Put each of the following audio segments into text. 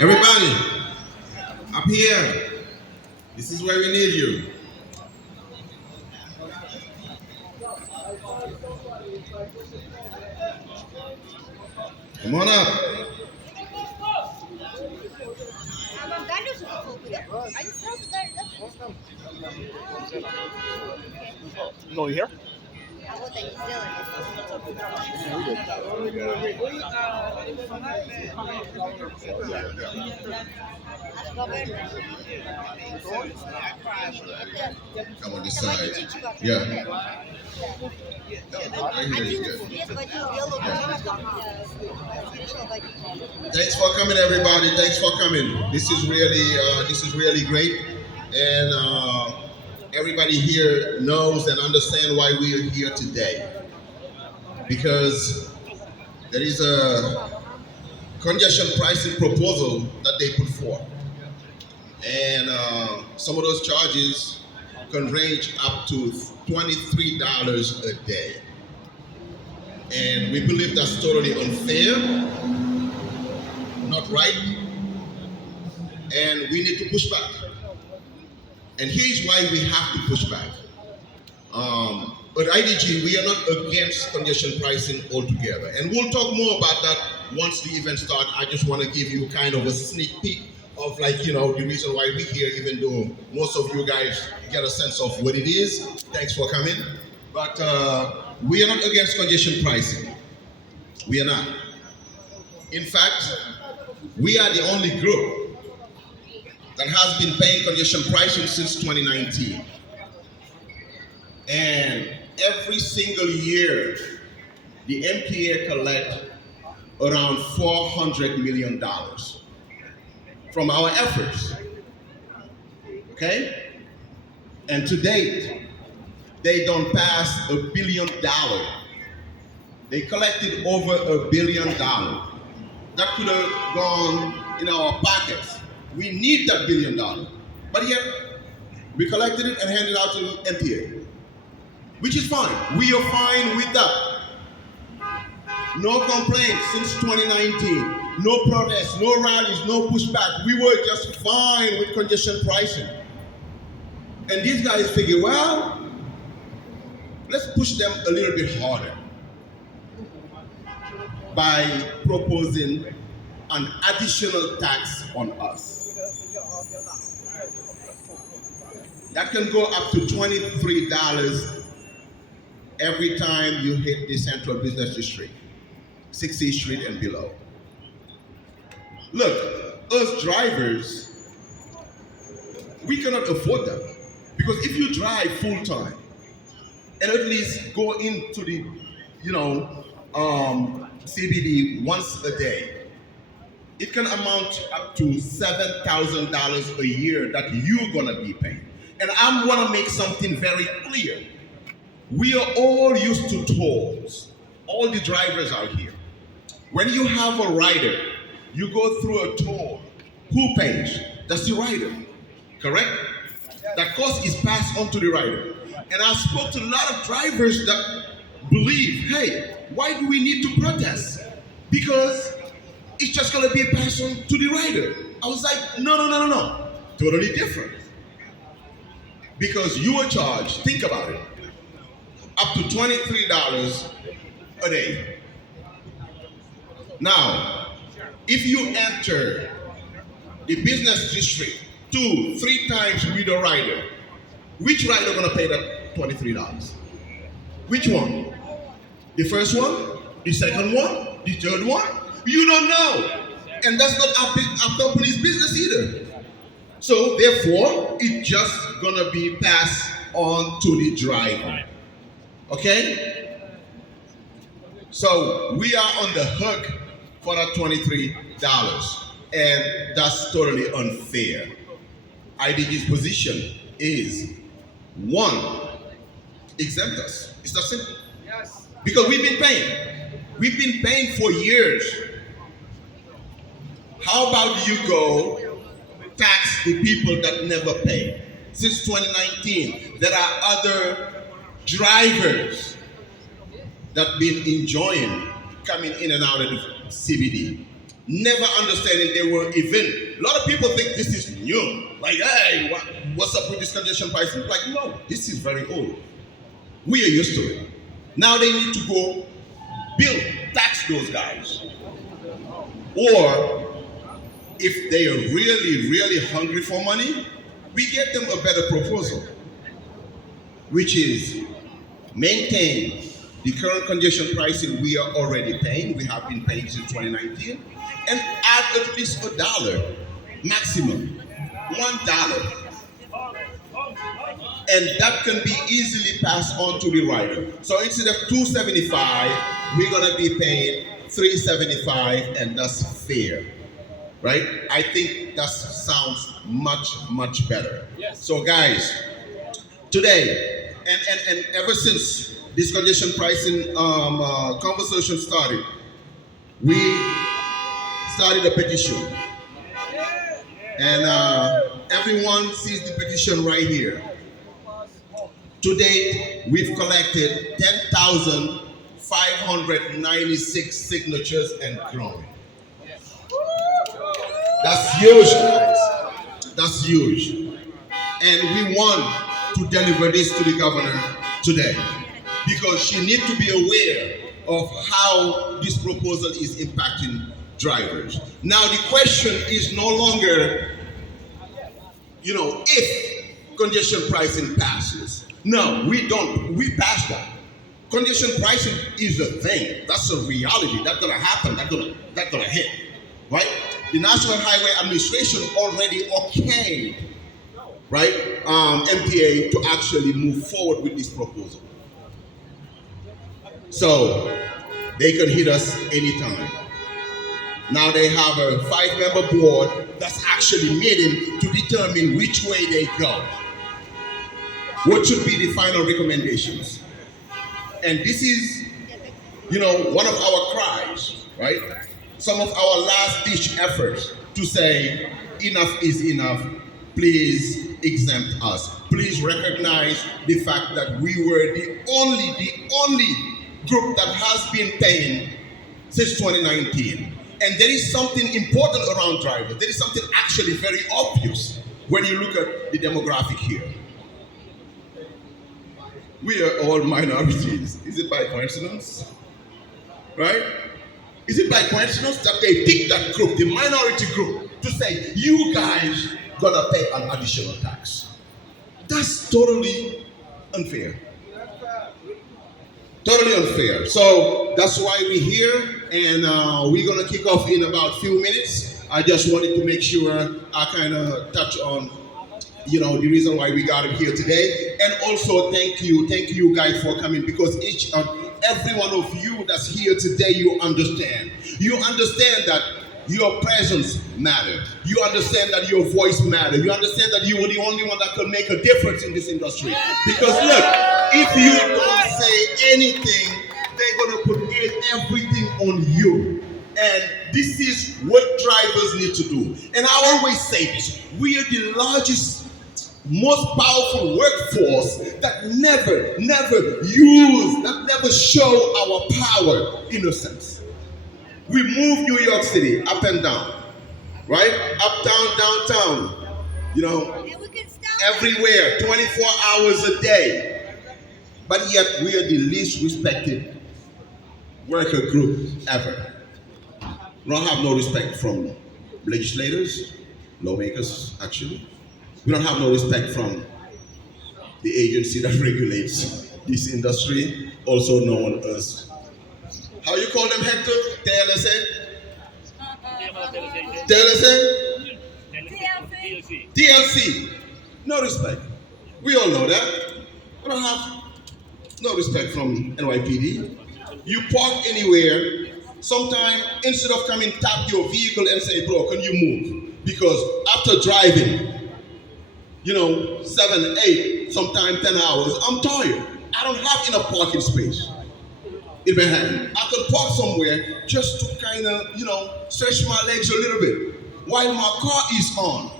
Everybody, up here. This is where we need you. Come on up. No, here? Come on this side. Yeah. Right here is good. Thanks for coming, everybody. Thanks for coming. This is really great, and everybody here knows and understand why we are here today, because there is a congestion pricing proposal that they put forth, and some of those charges can range up to $23 a day. And we believe that's totally unfair, not right, and we need to push back. And here's why we have to push back. But IDG, we are not against congestion pricing altogether. And we'll talk more about that once the event starts. I just want to give you kind of a sneak peek of the reason why we're here, even though most of you guys get a sense of what it is. Thanks for coming. But we are not against congestion pricing. We are not. In fact, we are the only group that has been paying congestion pricing since 2019. And every single year, the MPA collect around $400 million from our efforts, okay? And to date, they don't pass $1 billion. They collected over $1 billion. That could have gone in our pockets. We need that $1 billion. But yet, we collected it and handed it out to MPA, which is fine. We are fine with that. No complaints since 2019. No protests, no rallies, no pushback. We were just fine with congestion pricing. And these guys figure, well, let's push them a little bit harder by proposing an additional tax on us. That can go up to $23 every time you hit the Central Business District, 60th Street and below. Look, us drivers, we cannot afford that. Because if you drive full time and at least go into the, CBD once a day, it can amount up to $7,000 a year that you're gonna be paying. And I wanna make something very clear. We are all used to tolls. All the drivers out here. When you have a rider, you go through a toll. Who pays? That's the rider, correct? That cost is passed on to the rider. And I spoke to a lot of drivers that believe, hey, why do we need to protest? Because it's just gonna be passed on to the rider. I was like, no. Totally different. Because you are charged, think about it, up to $23 a day. Now, if you enter the business district 2-3 times with a rider, which rider gonna pay that $23? Which one? The first one? The second one? The third one? You don't know. And that's not our police business either. So therefore, it's just gonna be passed on to the driver. Okay? So we are on the hook for that $23. And that's totally unfair. IDG's position is, one, exempt us. It's that simple. Yes. Because we've been paying. We've been paying for years. How about you go tax the people that never pay? Since 2019, there are other drivers that been enjoying coming in and out of the CBD. never understanding they were even. A lot of people think this is new. Like, hey, what's up with this congestion pricing? Like, no, this is very old. We are used to it. Now they need to go tax those guys. Or if they are really, really hungry for money, we get them a better proposal, which is maintain the current congestion pricing we are already paying, we have been paying since 2019, and add at least $1 maximum, $1. And that can be easily passed on to the rider. So instead of $275, we're gonna be paying $375, and that's fair, right? I think that sounds much, much better. Yes. So guys, today, and ever since this congestion pricing conversation started, we started a petition. And everyone sees the petition right here. To date, we've collected 10,596 signatures and growing. That's huge, guys. That's huge. And we want to deliver this to the governor today, because she needs to be aware of how this proposal is impacting drivers. Now the question is no longer, if congestion pricing passes. No, we don't. We passed that. Congestion pricing is a thing. That's a reality. That's gonna happen. That's gonna hit, right? The National Highway Administration already okayed, right, MTA to actually move forward with this proposal. So they can hit us anytime. Now they have a 5-member board that's actually meeting to determine which way they go. What should be the final recommendations? And this is, one of our cries, right? Some of our last ditch efforts to say enough is enough. Please exempt us. Please recognize the fact that we were the only group that has been paying since 2019. And there is something important around drivers. There is something actually very obvious when you look at the demographic here. We are all minorities. Is it by coincidence? Right? Is it by coincidence that they picked that group, the minority group, to say, you guys gonna pay an additional tax? That's totally unfair. Totally unfair. So that's why we're here, and we're gonna kick off in about a few minutes. I just wanted to make sure I kind of touch on the reason why we got him here today. And also thank you guys for coming, because each and every one of you that's here today, you understand that your presence matters. You understand that your voice matters. You understand that you are the only one that can make a difference in this industry. Because look, if you don't say anything, they're gonna put everything on you. And this is what drivers need to do. And I always say this: we are the largest, most powerful workforce that never show our power in a sense. We move New York City up and down, right? Uptown, downtown, everywhere, 24 hours a day. But yet we are the least respected worker group ever. We don't have no respect from legislators, lawmakers, actually. We don't have no respect from the agency that regulates this industry, also known as, how you call them, Hector? TLSA? TLC. No respect. We all know that. We don't have no respect from NYPD. You park anywhere, sometimes instead of coming tap your vehicle and say, bro, can you move? Because after driving, 7, 8, sometimes 10 hours, I'm tired. I don't have enough parking space in Manhattan. I could park somewhere just to kind of, stretch my legs a little bit while my car is on.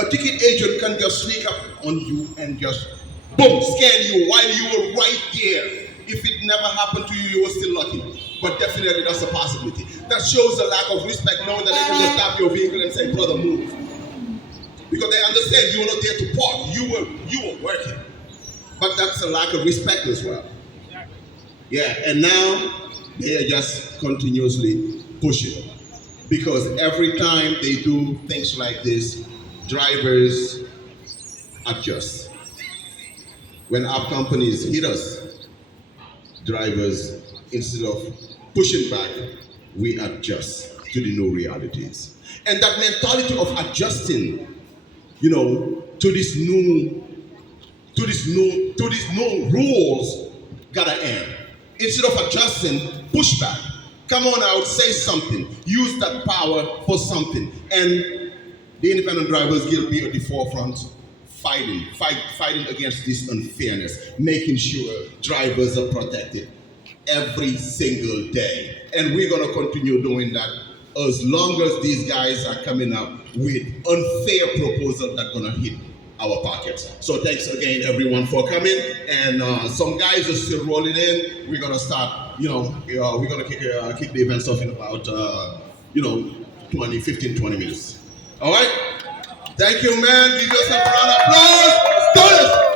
A ticket agent can just sneak up on you and just, boom, scan you while you were right there. If it never happened to you, you were still lucky. but definitely that's a possibility. That shows a lack of respect, knowing that they can just stop your vehicle and say, brother, move. Because they understand you were not there to park, you were working. But that's a lack of respect as well. Yeah, and now they are just continuously pushing. Because every time they do things like this, drivers adjust. When our companies hit us, drivers, instead of pushing back, we adjust to the new realities. And that mentality of adjusting, to these new rules gotta end. Instead of adjusting, push back. Come on out, say something. Use that power for something. And the Independent Drivers Guild be at the forefront, fighting against this unfairness, making sure drivers are protected every single day. And we're gonna continue doing that as long as these guys are coming up with unfair proposals that are gonna hit our pockets. So thanks again, everyone, for coming. And some guys are still rolling in. We're gonna start, we're gonna kick the events off in about, 15, 20 minutes. All right? Thank you, man. Give yourself a round of applause. Let's do this.